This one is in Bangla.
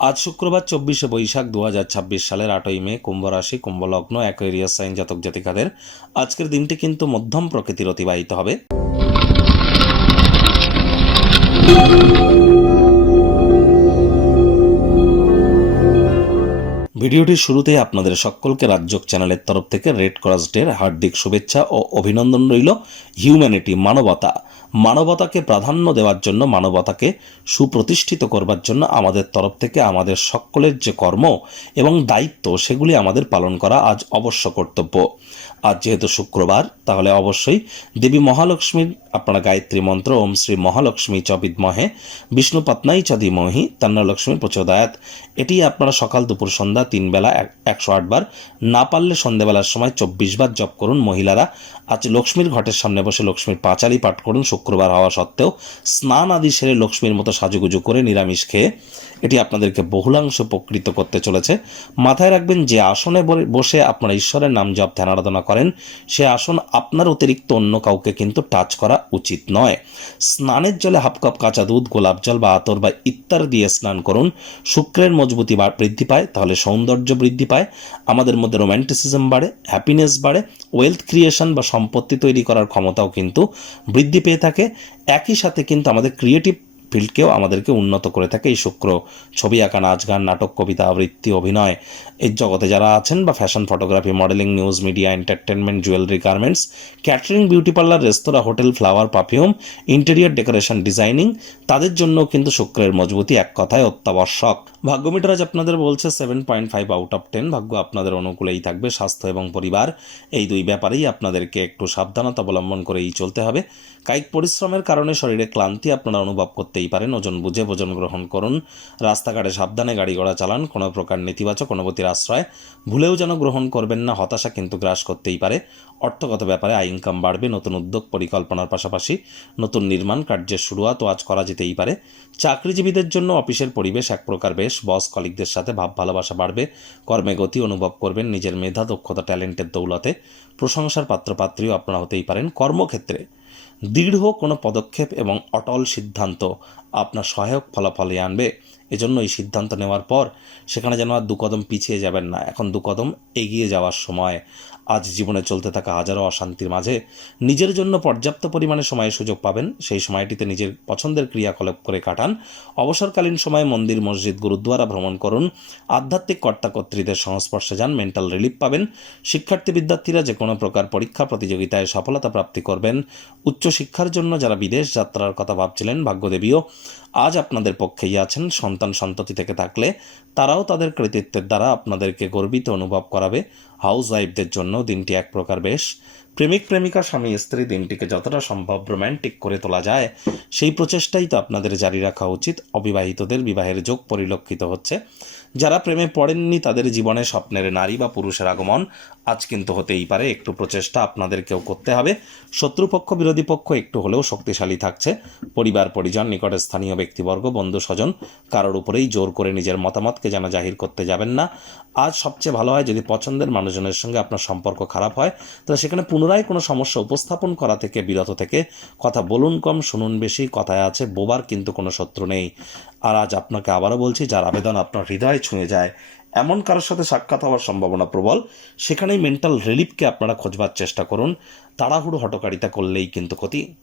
আজ শুক্রবার 24শে বৈশাখ 2026 সালের 8ই মে, কুম্ভ রাশি, কুম্ভ লগ্ন, অ্যাকোয়ারিয়াস সাইন জাতক জাতিকাদের আজকের দিনটি কিন্তু মধ্যম প্রকৃতির অতিবাহিত হবে। ভিডিওটির শুরুতেই আপনাদের সকলকে রাজযোগ চ্যানেলের তরফ থেকে রেড ক্রস ডের হার্দিক শুভেচ্ছা ও অভিনন্দন রইল। হিউম্যানিটি, মানবতাকে প্রাধান্য দেওয়ার জন্য, মানবতাকে সুপ্রতিষ্ঠিত করবার জন্য আমাদের তরফ থেকে আমাদের সকলের যে কর্ম এবং দায়িত্ব সেগুলি আমাদের পালন করা আজ অবশ্য কর্তব্য। আজ যেহেতু শুক্রবার, তাহলে অবশ্যই দেবী মহালক্ষ্মীর আপনারা গায়ত্রী মন্ত্র ওম শ্রী মহালক্ষ্মী চ বিদ্মহে বিষ্ণু পত্নাই চ ধীমহি তন্নো লক্ষ্মী প্রচোদয়াৎ, এটি আপনারা সকাল দুপুর সন্ধ্যা 3 বেলা 108 বার, না পারলে সন্ধ্যেবেলার সময় 24 বার জপ করুন। মহিলারা আজ লক্ষ্মীর ঘটের সামনে বসে লক্ষ্মীর পাঁচালি পাঠ করুন। শুক্রবার হওয়া সত্ত্বেও স্নান আদি সেরে লক্ষ্মীর মতো সাজুগুজু করে নিরামিষ খেয়ে এটি আপনাদেরকে বহুলাংশ উপকৃত করতে চলেছে। মাথায় রাখবেন, যে আসনে বসে আপনারা ঈশ্বরের নাম জপ ধ্যান আরাধনা করেন, সে আসন আপনার অতিরিক্ত অন্য কাউকে কিন্তু টাচ করা উচিত নয়। স্নানের জলে হাফ কাপ কাঁচা দুধ, গোলাপ জল বা আতর বা ইত্যাদি দিয়ে স্নান করুন। শুক্রের মজবুতি বৃদ্ধি পায়, তাহলে সৌন্দর্য বৃদ্ধি পায়, আমাদের মধ্যে রোম্যান্টিসিজম বাড়ে, হ্যাপিনেস বাড়ে, ওয়েলথ ক্রিয়েশন বা সম্পত্তি তৈরি করার ক্ষমতাও কিন্তু বৃদ্ধি পেয়ে থাকে। একই সাথে কিন্তু আমাদের ক্রিয়েটিভ ফিল্ডকেও আমাদেরকে উন্নত করে থাকে এই শুক্র। ছবি আঁকা, নাচ গান, নাটক, কবিতা, আবৃত্তি, অভিনয়, এই জগতে যারা আছেন বা fashion, photography, modelling, news media, entertainment, jewellery, garments, catering, beauty parlour, restaurant, hotel, flower, perfume, interior decoration, designing, তাদের জন্য কিন্তু শুক্রের মজবুতি এক কথায় অত্যাবশ্যক। ভাগ্য মিটার আজ আপনাদের বলছে 7.5 আউট অফ 10। ভাগ্য আপনাদের অনুকূলেই থাকবে। স্বাস্থ্য এবং পরিবার, এই দুই ব্যাপারেই আপনাদেরকে একটু সাবধানতা অবলম্বন করেই চলতে হবে। কায়িক পরিশ্রমের কারণে শরীরে ক্লান্তি আপনারা অনুভব করতেই পারেন। ওজন বুঝে ভোজন গ্রহণ করুন। রাস্তাঘাটে সাবধানে গাড়ি ঘোড়া চালান। কোনো প্রকার নেতিবাচক অনুভূতির আশ্রয় ভুলেও যেন গ্রহণ করবেন না। হতাশা কিন্তু গ্রাস করতেই পারে। অর্থগত ব্যাপারে আয় ইনকাম বাড়বে। নতুন উদ্যোগ পরিকল্পনার পাশাপাশি নতুন নির্মাণ কার্যের শুরুয়াতও আজ করা যেতেই পারে। চাকরিজীবীদের জন্য অফিসের পরিবেশ এক প্রকার বেশ। বস কলিগদের সাথে ভাব ভালোবাসা বাড়বে। কর্মে গতি অনুভব করবেন। নিজের মেধা, দক্ষতা, ট্যালেন্টের দৌলতে প্রশংসার পাত্রপাত্রীও আপনারা হতেই পারেন। কর্মক্ষেত্রে দৃঢ় কোনো পদক্ষেপ এবং অটল সিদ্ধান্ত আপনার সহায়ক ফলাফল আনবে। এজন্য এই সিদ্ধান্ত নেওয়ার পর সেখানে যেন আর 2 কদম পিছিয়ে যাবেন না, এখন 2 কদম এগিয়ে যাওয়ার সময়। আজ জীবনে চলতে থাকা হাজারো অশান্তির মাঝে নিজের জন্য পর্যাপ্ত পরিমাণে সময়ের সুযোগ পাবেন। সেই সময়টিতে নিজের পছন্দের ক্রিয়াকলাপ করে কাটান। অবসরকালীন সময়ে মন্দির, মসজিদ, গুরুদ্বারা ভ্রমণ করুন। আধ্যাত্মিক কর্তাকর্ত্রীদের সংস্পর্শে যান, মেন্টাল রিলিফ পাবেন। শিক্ষার্থী বিদ্যার্থীরা যে কোনো প্রকার পরীক্ষা প্রতিযোগিতায় সফলতা প্রাপ্তি করবেন। উচ্চশিক্ষার জন্য যারা বিদেশ যাত্রার কথা ভাবছিলেন, ভাগ্যদেবীও আজ আপনাদের পক্ষেই আছেন। সন্তান সন্ততি থেকে থাকলে তারাও তাদের কৃতিত্বের দ্বারা আপনাদেরকে গর্বিত অনুভব করাবে। হাউস ওয়াইফদের জন্য দিনটি এক প্রকার বেশ। প্রেমিক প্রেমিকা, স্বামী স্ত্রী দিনটিকে যতটা সম্ভব রোম্যান্টিক করে তোলা যায় সেই প্রচেষ্টাই তো আপনাদের জারি রাখা উচিত। অবিবাহিতদের বিবাহের যোগ পরিলক্ষিত হচ্ছে। যারা প্রেমে পড়েননি তাদের জীবনে স্বপ্নের নারী বা পুরুষের আগমন আজ কিন্তু হতেই পারে। একটু প্রচেষ্টা আপনাদেরকেও করতে হবে। শত্রুপক্ষ, বিরোধী পক্ষ একটু হলেও শক্তিশালী থাকছে। পরিবার পরিজন, নিকটের স্থানীয় ব্যক্তিবর্গ, বন্ধু স্বজন, কারোর উপরেই জোর করে নিজের মতামতকে যেন জাহির করতে যাবেন না। আজ সবচেয়ে ভালো হয় যদি পছন্দের মানুষজনের সঙ্গে আপনার সম্পর্ক খারাপ হয়, তাহলে সেখানে পুনরায় কোনো সমস্যা উপস্থাপন করা থেকে বিরত থেকে কথা বলুন কম, শুনুন বেশি। কথায় আছে, বোবার কিন্তু কোনো শত্রু নেই। আর আজ আপনাকে আবারও বলছি, যার আবেদন আপনার হৃদয় ছুঁয়ে যায়, এমন কারোর সাথে সাক্ষাৎ হওয়ার সম্ভাবনা প্রবল। সেখানেই মেন্টাল রিলিফকে আপনারা খোঁজবার চেষ্টা করুন। তাড়াহুড়ো হটকারিতা করলেই কিন্তু ক্ষতি।